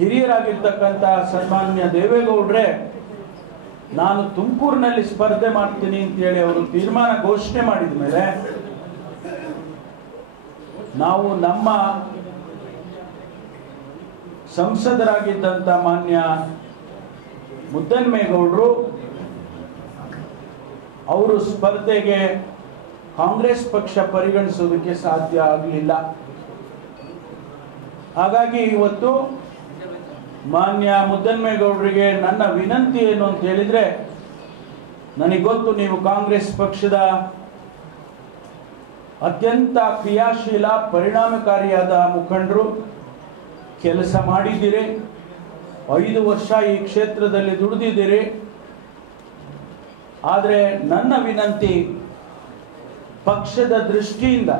ಹಿರಿಯರಾಗಿರ್ತಕ್ಕಂಥ ಸನ್ಮಾನ್ಯ ದೇವೇಗೌಡ್ರೆ ನಾನು ತುಮಕೂರಿನಲ್ಲಿ ಸ್ಪರ್ಧೆ ಮಾಡ್ತೀನಿ ಅಂತೇಳಿ ಅವರು ತೀರ್ಮಾನ ಘೋಷಣೆ ಮಾಡಿದ ಮೇಲೆ ನಾವು ನಮ್ಮ ಸಂಸದರಾಗಿದ್ದಂಥ ಮಾನ್ಯ ಮುದ್ದನ್ಮೇಗೌಡರು ಅವರು ಸ್ಪರ್ಧೆಗೆ ಕಾಂಗ್ರೆಸ್ ಪಕ್ಷ ಪರಿಗಣಿಸೋದಕ್ಕೆ ಸಾಧ್ಯ ಆಗಲಿಲ್ಲ. ಹಾಗಾಗಿ ಇವತ್ತು ಮಾನ್ಯ ಮುದ್ದನ್ಮೇಗೌಡರಿಗೆ ನನ್ನ ವಿನಂತಿ ಏನು ಅಂತ ಹೇಳಿದ್ರೆ, ನನಗೆ ಗೊತ್ತು ನೀವು ಕಾಂಗ್ರೆಸ್ ಪಕ್ಷದ ಅತ್ಯಂತ ಕ್ರಿಯಾಶೀಲ ಪರಿಣಾಮಕಾರಿಯಾದ ಮುಖಂಡರು, ಕೆಲಸ ಮಾಡಿದ್ದೀರಿ, 5 ವರ್ಷ ಈ ಕ್ಷೇತ್ರದಲ್ಲಿ ದುಡಿದಿದ್ದೀರಿ. ಆದರೆ ನನ್ನ ವಿನಂತಿ, ಪಕ್ಷದ ದೃಷ್ಟಿಯಿಂದ,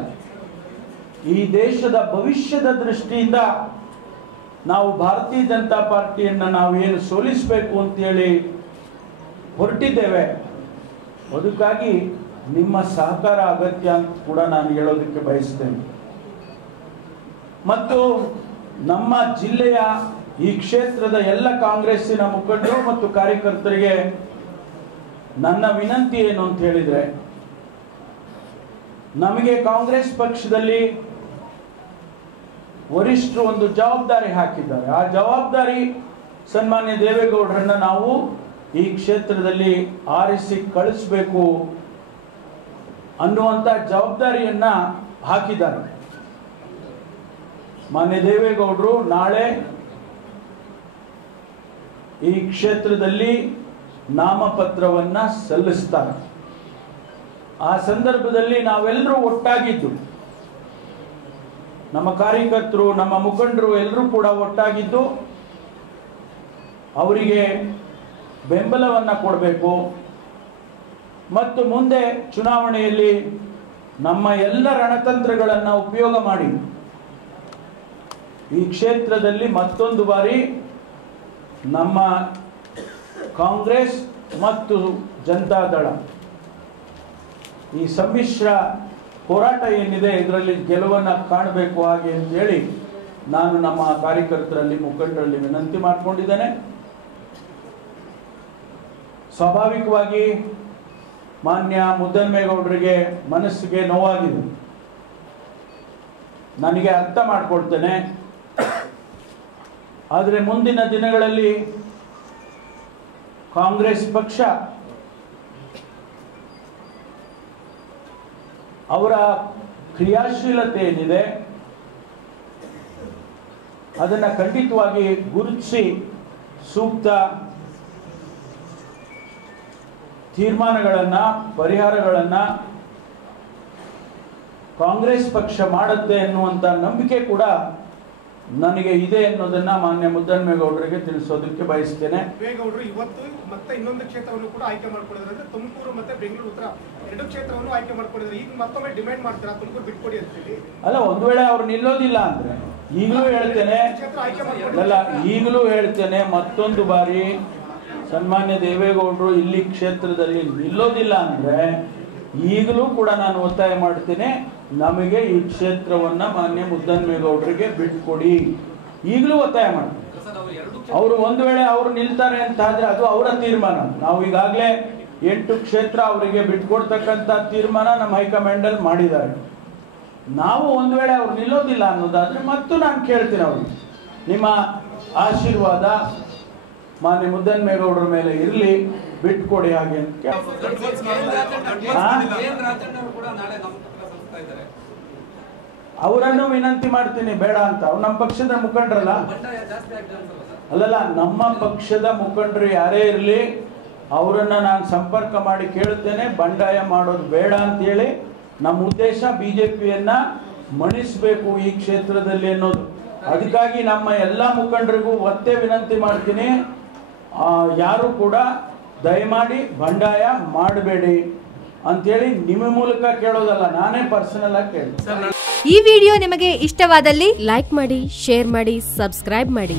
ಈ ದೇಶದ ಭವಿಷ್ಯದ ದೃಷ್ಟಿಯಿಂದ ನಾವು ಭಾರತೀಯ ಜನತಾ ಪಾರ್ಟಿಯನ್ನು ನಾವೇನು ಸೋಲಿಸಬೇಕು ಅಂತೇಳಿ ಹೊರಟಿದ್ದೇವೆ, ಅದಕ್ಕಾಗಿ ನಿಮ್ಮ ಸಹಕಾರ ಅಗತ್ಯ ಅಂತ ಕೂಡ ನಾನು ಹೇಳೋದಕ್ಕೆ ಬಯಸ್ತೇನೆ. ಮತ್ತು ನಮ್ಮ ಜಿಲ್ಲೆಯ ಈ ಕ್ಷೇತ್ರದ ಎಲ್ಲ ಕಾಂಗ್ರೆಸ್ಸಿನ ಮುಖಂಡರು ಮತ್ತು ಕಾರ್ಯಕರ್ತರಿಗೆ ನನ್ನ ವಿನಂತಿ ಏನು ಅಂತ ಹೇಳಿದ್ರೆ, ನಮಗೆ ಕಾಂಗ್ರೆಸ್ ಪಕ್ಷದಲ್ಲಿ ವರಿಷ್ಠರು ಒಂದು ಜವಾಬ್ದಾರಿ ಹಾಕಿದ್ದಾರೆ. ಆ ಜವಾಬ್ದಾರಿ ಸನ್ಮಾನ್ಯ ದೇವೇಗೌಡರನ್ನ ನಾವು ಈ ಕ್ಷೇತ್ರದಲ್ಲಿ ಆರಿಸಿ ಕಳಿಸಬೇಕು ಅನ್ನುವಂಥ ಜವಾಬ್ದಾರಿಯನ್ನ ಹಾಕಿದ್ದಾರೆ. ಮಾನ್ಯ ದೇವೇಗೌಡರು ನಾಳೆ ಈ ಕ್ಷೇತ್ರದಲ್ಲಿ ನಾಮಪತ್ರವನ್ನ ಸಲ್ಲಿಸ್ತಾರೆ. ಆ ಸಂದರ್ಭದಲ್ಲಿ ನಾವೆಲ್ಲರೂ ಒಟ್ಟಾಗಿದ್ದು, ನಮ್ಮ ಕಾರ್ಯಕರ್ತರು, ನಮ್ಮ ಮುಖಂಡರು ಎಲ್ಲರೂ ಕೂಡ ಒಟ್ಟಾಗಿದ್ದು ಅವರಿಗೆ ಬೆಂಬಲವನ್ನ ಕೊಡಬೇಕು. ಮತ್ತು ಮುಂದೆ ಚುನಾವಣೆಯಲ್ಲಿ ನಮ್ಮ ಎಲ್ಲ ರಣತಂತ್ರಗಳನ್ನು ಉಪಯೋಗ ಮಾಡಿ ಈ ಕ್ಷೇತ್ರದಲ್ಲಿ ಮತ್ತೊಂದು ಬಾರಿ ನಮ್ಮ ಕಾಂಗ್ರೆಸ್ ಮತ್ತು ಜನತಾದಳ ಈ ಸಮ್ಮಿಶ್ರ ಹೋರಾಟ ಏನಿದೆ ಇದರಲ್ಲಿ ಗೆಲುವನ್ನು ಕಾಣಬೇಕು ಹಾಗೆ ಅಂತ ಹೇಳಿ ನಾನು ನಮ್ಮ ಕಾರ್ಯಕರ್ತರಲ್ಲಿ, ಮುಖಂಡರಲ್ಲಿ ವಿನಂತಿ ಮಾಡಿಕೊಂಡಿದ್ದೇನೆ. ಸ್ವಾಭಾವಿಕವಾಗಿ ಮಾನ್ಯ ಮುದ್ದನ್ಮೇಗೌಡರಿಗೆ ಮನಸ್ಸಿಗೆ ನೋವಾಗಿದೆ, ನನಗೆ ಅರ್ಥ ಮಾಡಿಕೊಳ್ತೇನೆ. ಆದರೆ ಮುಂದಿನ ದಿನಗಳಲ್ಲಿ ಕಾಂಗ್ರೆಸ್ ಪಕ್ಷ ಅವರ ಕ್ರಿಯಾಶೀಲತೆ ಏನಿದೆ ಅದನ್ನು ಖಂಡಿತವಾಗಿ ಗುರುತಿಸಿ ಸೂಕ್ತ ತೀರ್ಮಾನಗಳನ್ನು, ಪರಿಹಾರಗಳನ್ನು ಕಾಂಗ್ರೆಸ್ ಪಕ್ಷ ಮಾಡುತ್ತೆ ಎನ್ನುವಂಥ ನಂಬಿಕೆ ಕೂಡ ನನಗೆ ಇದೆ ಅನ್ನೋದನ್ನ ಮಾನ್ಯ ಮುದ್ದನ್ಮೇಗೌಡರಿಗೆ ತಿಳಿಸೋದಕ್ಕೆ ಬಯಸ್ತೇನೆ. ದೇವೇಗೌಡರು ಇವತ್ತು ಮತ್ತೆ ಇನ್ನೊಂದು ಕ್ಷೇತ್ರವನ್ನು ಕೂಡ ಆಯ್ಕೆ ಮಾಡ್ಕೊಂಡಿದ್ದಾರೆ, ಅಂದ್ರೆ ತುಮಕೂರು ಮತ್ತೆ ಬೆಂಗಳೂರು ಉತ್ತರ 2 ಕ್ಷೇತ್ರವನ್ನು ಆಯ್ಕೆ ಮಾಡ್ಕೊಂಡಿದ್ದಾರೆ. ಈಗ ಮತ್ತೊಮ್ಮೆ ಡಿಮ್ಯಾಂಡ್ ಮಾಡ್ತಾರೆ ತುಮಕೂರು ಬಿಟ್ಕೊಡಿ ಅಂತ ಹೇಳಿ. ಅಲ್ಲ, ಒಂದು ವೇಳೆ ಅವ್ರು ನಿಲ್ಲೋದಿಲ್ಲ ಅಂದ್ರೆ ಈಗಲೂ ಹೇಳ್ತೇನೆ, ಮತ್ತೊಂದು ಬಾರಿ ಸನ್ಮಾನ್ಯ ದೇವೇಗೌಡರು ಇಲ್ಲಿ ಕ್ಷೇತ್ರದಲ್ಲಿ ನಿಲ್ಲೋದಿಲ್ಲ ಅಂದ್ರೆ ಈಗಲೂ ಕೂಡ ನಾನು ಒತ್ತಾಯ ಮಾಡ್ತೇನೆ, ನಮಗೆ ಈ ಕ್ಷೇತ್ರವನ್ನ ಮಾನ್ಯ ಮುದ್ದನ್ಮೇಗೌಡರಿಗೆ ಬಿಟ್ಕೊಡಿ. ಈಗಲೂ ಒತ್ತಾಯ ಮಾಡ್ತೀನಿ. ಅವರು ಒಂದು ವೇಳೆ ಅವರು ನಿಲ್ತಾರೆ ಅಂತ ಆದ್ರೆ ಅದು ಅವರ ತೀರ್ಮಾನ. ನಾವು ಈಗಾಗಲೇ 8 ಕ್ಷೇತ್ರ ಅವರಿಗೆ ಬಿಟ್ಕೊಡ್ತಕ್ಕಂಥ ತೀರ್ಮಾನ ನಮ್ಮ ಹೈಕಮಾಂಡ್ ಅಲ್ಲಿ ಮಾಡಿದ್ದಾರೆ. ನಾವು ಒಂದು ವೇಳೆ ಅವ್ರು ನಿಲ್ಲೋದಿಲ್ಲ ಅನ್ನೋದಾದ್ರೆ ಮತ್ತು ನಾನು ಕೇಳ್ತೀನಿ, ಅವ್ರಿಗೆ ನಿಮ್ಮ ಆಶೀರ್ವಾದ ಮಾನ್ಯ ಮುದ್ದನ್ಮೇಗೌಡರ ಮೇಲೆ ಇರಲಿ, ಬಿಟ್ಕೊಡಿ ಹಾಗೆ ಅಂತ. ಅವರನ್ನು ವಿನಂತಿ ಮಾಡ್ತೀನಿ ಬೇಡ ಅಂತ. ಅವ್ರು ನಮ್ಮ ಪಕ್ಷದ ಮುಖಂಡರಲ್ಲ. ಅಲ್ಲಲ್ಲ, ನಮ್ಮ ಪಕ್ಷದ ಮುಖಂಡರು ಯಾರೇ ಇರಲಿ ಅವರನ್ನ ನಾನು ಸಂಪರ್ಕ ಮಾಡಿ ಕೇಳುತ್ತೇನೆ, ಬಂಡಾಯ ಮಾಡೋದು ಬೇಡ ಅಂತ ಹೇಳಿ. ನಮ್ಮ ಉದ್ದೇಶ ಬಿಜೆಪಿಯನ್ನ ಮಣಿಸಬೇಕು ಈ ಕ್ಷೇತ್ರದಲ್ಲಿ ಅನ್ನೋದು. ಅದಕ್ಕಾಗಿ ನಮ್ಮ ಎಲ್ಲ ಮುಖಂಡರಿಗೂ ಒತ್ತೆ ವಿನಂತಿ ಮಾಡ್ತೀನಿ, ಯಾರು ಕೂಡ ದಯಮಾಡಿ ಬಂಡಾಯ ಮಾಡಬೇಡಿ ಅಂತೇಳಿ ನಿಮ್ಮ ಮೂಲಕ ಕೇಳೋದಲ್ಲ, ನಾನೇ ಪರ್ಸನಲ್ ಆಗಿ ಕೇಳಿ. ಈ ವಿಡಿಯೋ ನಿಮಗೆ ಇಷ್ಟವಾದಲ್ಲಿ ಲೈಕ್ ಮಾಡಿ, ಶೇರ್ ಮಾಡಿ, ಸಬ್ಸ್ಕ್ರೈಬ್ ಮಾಡಿ.